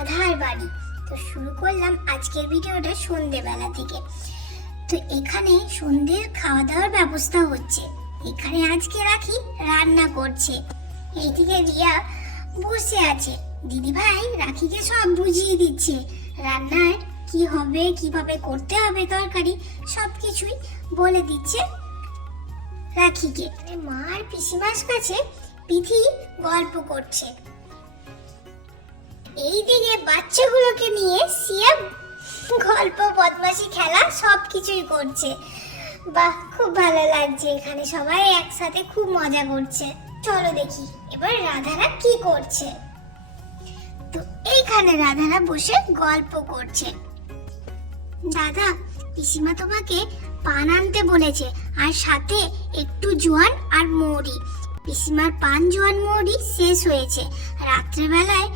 রাধার বাড়ি। তো শুরু করলাম আজকের ভিডিওটা সন্ধেবেলা থেকে। তো এখানে সন্ধ্যের খাওয়া দাওয়ার ব্যবস্থা হচ্ছে। এখানে আজকে রাখি রান্না করছে। এইদিকে রিয়া বসে আছে। দিদি ভাই রাখিকে সব বুঝিয়ে দিচ্ছে। রান্নার কি হবে, কীভাবে করতে হবে তরকারি সব কিছুই বলে দিচ্ছে রাখিকে। মানে মা আর পিসিমার কাছে পিথি গল্প করছে। এইদিকে বাচ্চাগুলোকে নিয়ে সিয়া গল্প, বদমাশি, খেলা সব কিছুই করছে। বাহ, খুব ভালো লাগছে এখানে সবাই একসাথে খুব মজা করছে। চলো দেখি, এবার রাধারা কি করছে? তো এইখানে রাধারা বসে গল্প করছে। দাদা, পিসিমা তোমাকে পান আনতে বলেছে, আর সাথে একটু জোয়ান আর মৌরি। পিসিমার পান, জোয়ান, মৌরি শেষ হয়েছে। রাত্রেবেলায়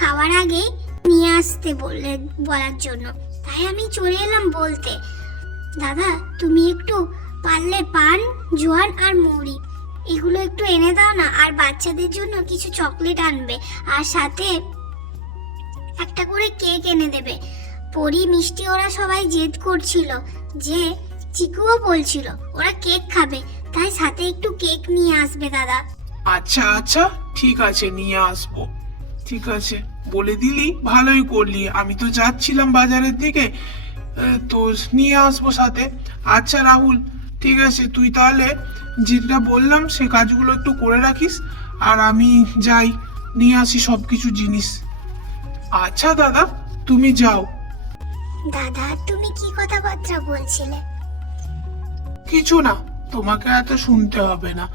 খাওয়ার আগে নিয়ে আসতে বললে, বলার জন্য। তাই আমি চলে এলাম বলতে। দাদা, তুমি একটু পারলে পান, জোয়ান আর মৌরি এগুলো একটু এনে দাও না, আর বাচ্চাদের জন্য কিছু চকলেট আনবে। আর সাথে একটা করে কেক এনে দেবে। পরি মিষ্টি ওরা সবাই জেদ করছিল, যে চিকুও বলছিল, ওরা কেক খাবে। তাই সাথে একটু কেক নিয়ে আসবে, দাদা। আচ্ছা আচ্ছা ঠিক আছে, নিয়ে আসব। ঠিক আছে বলে দিলি ভালোই করলি। আমি তো যাচ্ছিলাম বাজারের দিকে তো নিয়ে আসব সাথে। আচ্ছা রাহুল ঠিক আছে তুই তাহলে যেটা বললাম সে কাজগুলো একটু করে রাখিস আর আমি যাই নিয়ে আসি সব কিছু জিনিস। আচ্ছা দাদা তুমি যাও। দাদা তুমি কি কথাবার্তা বলছিলে? কিছু না তোমাকে এত শুনতে হবে না।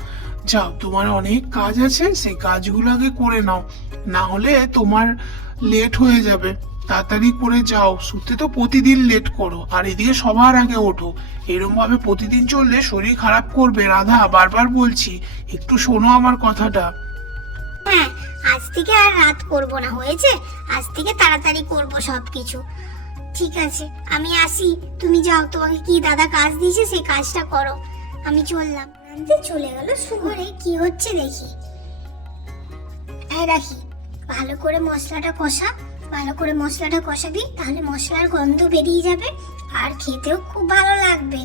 যাও, তোমার অনেক কাজ আছে, সেই কাজগুলো আগে করে নাও। না হলে তোমার লেট হয়ে যাবে। তাড়াতাড়ি করে যাও। শুতে তো প্রতিদিন লেট করো, আর এদিকে সবার আগে ওঠো। এরম ভাবে প্রতিদিন চললে শরীর খারাপ করবে। রাধা, বারবার বলছি, একটু শোনো আমার কথাটা। হ্যাঁ আজ থেকে আর রাত করব না, হয়েছে? আজ থেকে তাড়াতাড়ি করব সব কিছু ঠিক আছে, আমি আসি। তুমি যাও, তোমাকে কি দাদা কাজ দিয়েছে, সেই কাজটা করো। আমি চললাম। আনতে চলে গেল সুগরে কি হচ্ছে দেখি। এই রাখি, ভালো করে মশলাটা কষা, ভালো করে মশলাটা কষাবি তাহলে মশলার গন্ধ বেরিয়ে যাবে আর খেতেও খুব ভালো লাগবে।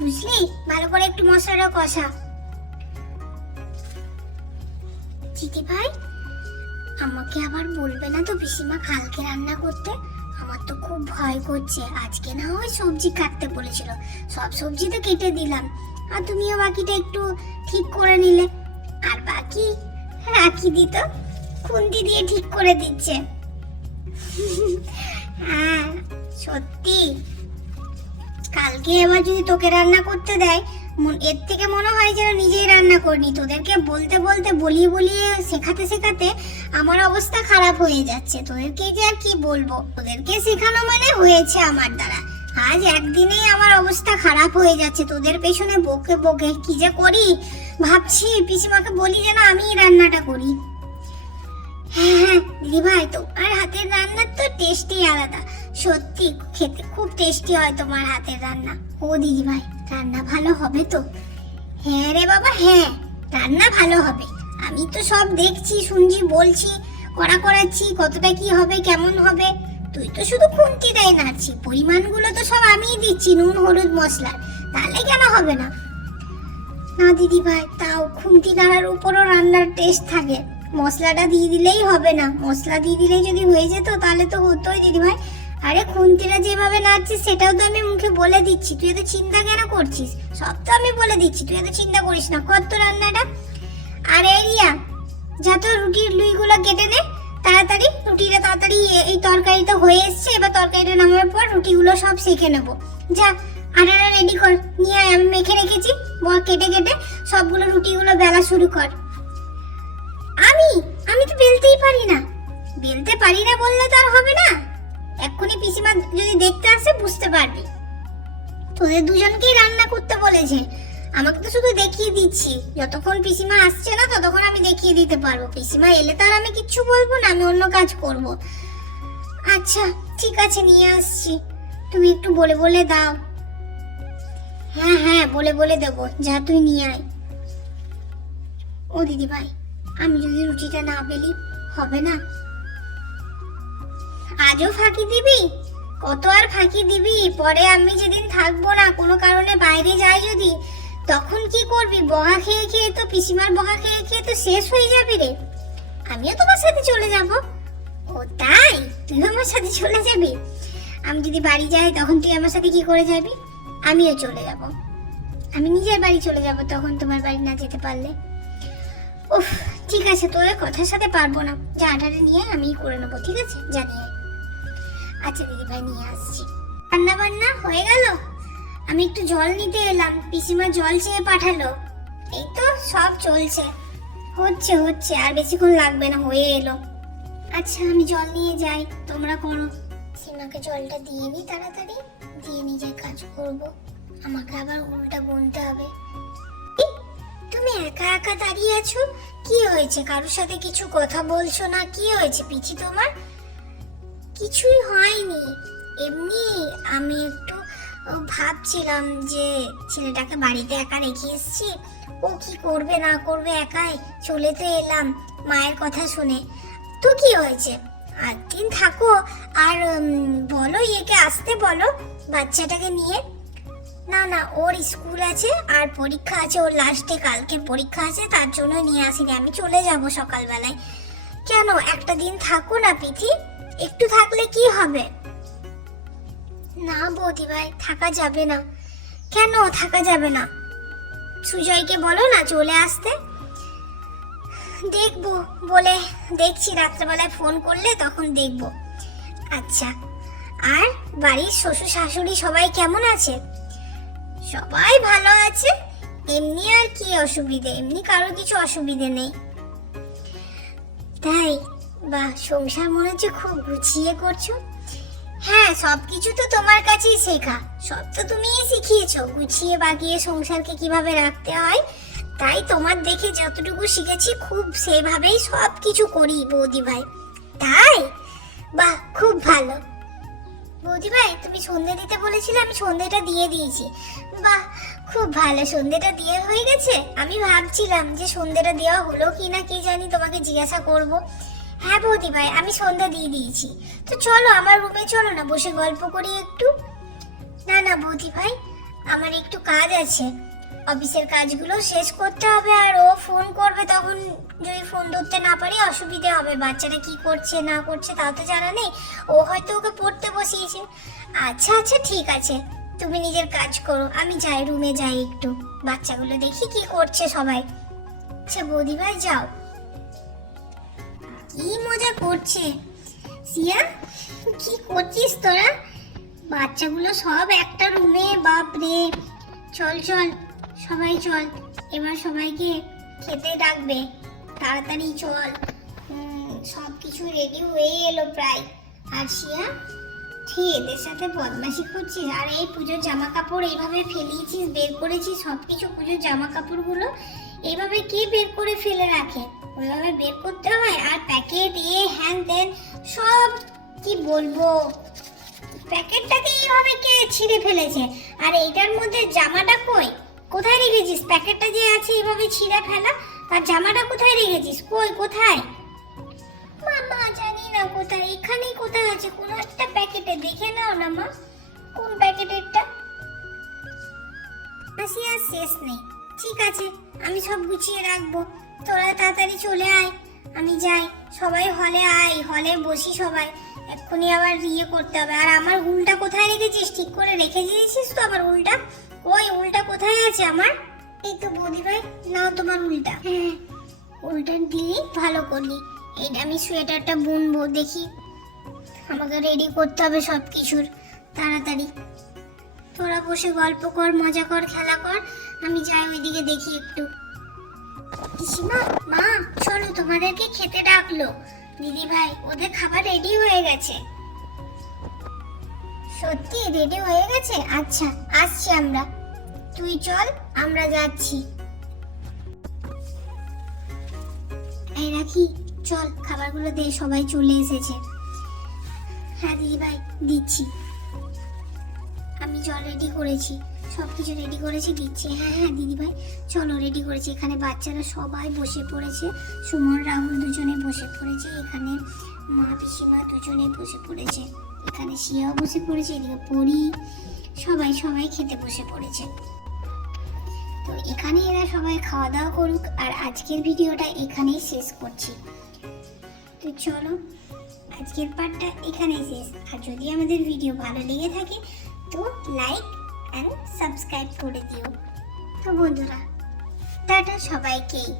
বুঝলি? ভালো করে একটু মশলাটা কষা। চিকি ভাই, আমাকে আবার বলবে না তো পিসিমা কালকে রান্না করতে? আমার তো খুব ভয় করছে। আজকে না হয় সবজি কাটতে বলেছিল। সব সবজি তো কেটে দিলাম। আর তুমিও বাকিটা একটু ঠিক করে নিলে। আর বাকি রাখি দিত খুন্তি দিয়ে ঠিক করে দিচ্ছে। হ্যাঁ সত্যি। কালকে এবার যদি তোকে রান্না করতে দেয়, মন- এর থেকে মনে হয় যেন নিজেই রান্না করিনি তোদেরকে বলতে বলতে, বলিয়ে বলিয়ে, শেখাতে শেখাতে আমার অবস্থা খারাপ হয়ে যাচ্ছে। তোদেরকে যে আর কি বলব? তোদেরকে শেখানো মানে হয়েছে আমার দ্বারা। আজ একদিনেই আমার অবস্থা খারাপ হয়ে যাচ্ছে। তোদের পেছনে বকে বকে কি যে করি? ভাবছি পিসিমাকে বলি যেন আমিই রান্নাটা করি। হ্যাঁ হ্যাঁ দিদি ভাই তোমার হাতের রান্নার তো টেস্টই আলাদা। সত্যি, খেতে খুব টেস্টি হয় তোমার হাতের রান্না। ও দিদি ভাই রান্না ভালো হবে তো? হ্যাঁ রে বাবা হ্যাঁ রান্না ভালো হবে। আমি তো সব দেখছি, শুনছি, বলছি করা করাচ্ছি, কতটা কি হবে, কেমন হবে? তুই তো শুধু খুন্তি দেয় নাড়ছি পরিমাণগুলো তো সব আমিই দিচ্ছি, নুন, হলুদ, মশলা। তাহলে কেন হবে না? না, দিদি ভাই, তাও খুন্তি নাড়ার উপরও রান্নার টেস্ট থাকে। মশলাটা দিয়ে দিলেই হবে না। মশলা দিয়ে দিলেই যদি হয়ে যেত, তাহলে তো হতোই দিদি ভাই। আরে খুন্তিটা যেভাবে নাড়ছিস সেটাও তো আমি মুখে বলে দিচ্ছি। তুই এত চিন্তা কেন করছিস? সব তো আমি বলে দিচ্ছি, তুই এত চিন্তা করিস না। কত রান্নাটা। আর রিয়া যা তো রুটির লুইগুলো কেটে নে এই তরকারিটা হয়ে এসছে, এবার তরকারিটা নামার পর রুটিগুলো সব সেঁকে নেব। যা আটাটা রেডি কর। নিয়ে আয়, আমি মেখে রেখেছি। বল কেটে কেটে সবগুলো রুটিগুলো বেলা শুরু কর। আমি? আমি তো বেলতেই পারি না। বেলতে পারি না বললে তো আর হবে না। এক্ষুনি পিসিমা যদি দেখতে আসে, বুঝতে পারবি। তোদের দুজনকেই রান্না করতে বলেছে। আমাকে তো শুধু দেখিয়ে দিচ্ছি। যতক্ষণ পিসিমা আসছে না, ততক্ষণ আমি দেখিয়ে দিতে পারব। পিসিমা এলে তার আমি কিচ্ছু বলব না, আমি অন্য কাজ করব। আচ্ছা ঠিক আছে, নিয়ে আসছি। তুমি একটু বলে বলে দাও। হ্যাঁ হ্যাঁ বলে বলে দেবো। যা তুই নিয়ে আয়। ও দিদি ভাই, আমি যদি রুটিটা না বেলি হবে না? আজও ফাঁকি দিবি? কত আর ফাঁকি দিবি? পরে আমি যেদিন থাকব না, কোনো কারণে বাইরে যাই যদি, তখন কি করবি? বকা খেয়ে খেয়ে তো, পিসিমার বকা খেয়ে খেয়ে তো শেষ হয়ে যাবি রে। আমিও তোমার সাথে চলে যাব। ও, তাই? তুই আমার সাথে চলে যাবি? আমি যদি বাড়ি যাই, তখন তুই আমার সাথে কি করে যাবি? আমিও চলে যাব। আমি নিজের বাড়ি চলে যাব তখন তোমার বাড়ি না যেতে পারলে। উফ, ঠিক আছে, তোদের কথার সাথে পারব না। যা আটাটা নিয়ে আমি করে নেব, ঠিক আছে? জানিয়ে আচ্ছা দিদি ভাই নিয়ে আসছি। রান্না বান্না হয়ে গেল? আমি একটু জল নিতে এলাম। পিসিমা জল চেয়ে পাঠালো। এই তো সব চলছে। হচ্ছে হচ্ছে, আর বেশিক্ষণ লাগবে না, হয়ে এলো। আচ্ছা আমি জল নিয়ে যাই। তোমরা করো। সীমাকে জলটা দিয়ে নি তাড়াতাড়ি। দিয়ে নিজের কাজ করব। আমাকে আবার উল্টা গুনতে হবে। তুমি একা একা দাঁড়িয়ে আছো? কি হয়েছে? কারোর সাথে কিছু কথা বলছো না? কি হয়েছে পিছি তোমার? কিছুই হয়নি। এমনি আমি একটু ভাবছিলাম যে ছেলেটাকে বাড়িতে একা রেখে এসেছি। ও কি করবে না করবে? একাই চলে তো এলাম মায়ের কথা শুনে। তো কি হয়েছে? একদিন থাকো, আর বলো, ইয়েকে আসতে বলো, বাচ্চাটাকে নিয়ে। না না, ওর স্কুল আছে, আর পরীক্ষা আছে, ওর লাস্টে কালকে পরীক্ষা আছে, তার জন্য নিয়ে আসিনি, আমি চলে যাব সকালবেলায়। কেন? একটা দিন থাকো না পিথি একটু থাকলে কি হবে? না, বৌদি ভাই, থাকা যাবে না। কেন? থাকা যাবে না। সুজয়কে বলো না, চলে আসতে। দেখব, বলে দেখছি, রাত্রেবেলায় ফোন করলে তখন দেখব। আচ্ছা আর বাড়ির শ্বশুর শাশুড়ি সবাই কেমন আছে? সবাই ভালো আছে, এমনি আর কি অসুবিধে, এমনি কারও কিছু অসুবিধে নেই। তাই, বাহ, সংসার মনে হচ্ছে খুব গুছিয়ে করছ। হ্যাঁ সব কিছু তো তোমার কাছেই শেখা, সব তো তুমিই শিখিয়েছো, গুছিয়ে বাগিয়ে সংসারকে কীভাবে রাখতে হয় তাই তোমার দেখে যতটুকু শিখেছি খুব সেভাবেই সব কিছু করি, বৌদি ভাই। তাই? বাহ, খুব ভালো। বৌদি ভাই, তুমি সন্ধে দিতে বলেছিলে, আমি সন্ধেটা দিয়ে দিয়েছি। বাহ, খুব ভালো, সন্ধেটা দিয়ে হয়ে গেছে? আমি ভাবছিলাম যে সন্ধেটা দেওয়া হলো কি না কি জানি তোমাকে জিজ্ঞাসা করব। হ্যাঁ বৌদি ভাই, আমি সন্ধ্যা দিয়ে দিয়েছি। তো চলো আমার রুমে চলো না, বসে গল্প করি একটু। না না বৌদি ভাই, আমার একটু কাজ আছে। অফিসের কাজগুলো শেষ করতে হবে আর ও ফোন করবে তখন যদি ফোন ধরতে না পারি, অসুবিধে হবে। বাচ্চাটা কি করছে, না করছে তাও তো জানা নেই। ও হয়তো ওকে পড়তে বসিয়েছে। আচ্ছা আচ্ছা ঠিক আছে। তুমি নিজের কাজ করো। আমি যাই রুমে যাই একটু। বাচ্চাগুলো দেখি কি করছে সবাই। আচ্ছা বৌদি ভাই, যাও। কি মজা করছে। সিয়া, কি করছিস তোরা? বাচ্চাগুলো সব একটা রুমে বাপ রে চল চল। সবাই চল, এবার সবাইকে খেতে ডাকবে। তাড়াতাড়ি চল। সব কিছু রেডি হয়ে এলো প্রায়। আর শিয়া ঠিক এদের সাথে বদমাশি করছিস? আর এই পুজোর জামা কাপড় এইভাবে ফেলিয়েছিস, বের করেছিস? সব কিছু পুজোর জামা কাপড়গুলো এইভাবে কে বের করে ফেলে রাখে? ওইভাবে বের করতে হয় আর প্যাকেট এ হ্যান ত্যান সব কি বলব? প্যাকেটটাকে এইভাবে কে ছিঁড়ে ফেলেছে? আর এইটার মধ্যে জামাটা কই? কোথায় রেখেছিস? প্যাকেটটা যে আছে এভাবে ছিঁড়ে ফেলা, তার জামাটা কোথায় রেখেছিস? কই, কোথায়? মামা জানি না কোথায়, এখানেই কোথায় আছে? কোন একটা প্যাকেটে, দেখে নাও না মা, কোন প্যাকেটেরটা? হাসি আর শেষ নেই। ঠিক আছে, আমি সব গুছিয়ে রাখব। তোরা তাড়াতাড়ি চলে আয়, আমি যাই। সবাই হলে আয়, হলে বসি সবাই। এক্ষুনি আবার ইয়ে করতে হবে। আর আমার উলটা কোথায় রেখেছিস? ঠিক করে রেখে দিয়েছিস তো আমার উলটা? ওই উলটা কোথায় আছে আমার? এই তো বৌদি ভাই নাও তোমার উলটা। হ্যাঁ উলটা দিলি ভালো করলি। এইটা আমি সোয়েটারটা বুনবো দেখি। আমাকে রেডি করতে হবে সব কিছুর তাড়াতাড়ি। তোরা বসে গল্প কর মজা কর খেলা কর। আমি যাই ওইদিকে দেখি একটু। পিসিমা মা চলো তোমাদেরকে খেতে ডাকলো। দিদি ভাই ওদের খাবার রেডি হয়ে গেছে। সত্যি রেডি হয়ে গেছে? আচ্ছা আসছি আমরা। তুই চল, আমরা যাচ্ছি। এই রাখি, চল, খাবারগুলো দে, সবাই চলে এসেছে। হ্যাঁ দিদি ভাই দিচ্ছি। আমি জল রেডি করেছি। সব কিছু রেডি করেছি, দিচ্ছি। হ্যাঁ হ্যাঁ দিদি ভাই চলো রেডি করেছি। এখানে বাচ্চারা সবাই বসে পড়েছে। সুমন, রাহুল দুজনে বসে পড়েছে। এখানে মা, পিসিমা দুজনে বসে পড়েছে। এখানে শিয়াও বসে পড়েছে, এদিকে পরি সবাই সবাই খেতে বসে পড়েছে। তো এখানে এরা সবাই খাওয়া দাওয়া করুক, আর আজকের ভিডিওটা এখানেই শেষ করছি। তো চলো, আজকের পার্টটা এখানেই শেষ। আর যদি আমাদের ভিডিও ভালো লেগে থাকে, তো লাইক অ্যান্ড সাবস্ক্রাইব করে দিও। তো বন্ধুরা, টাটা সবাইকেই।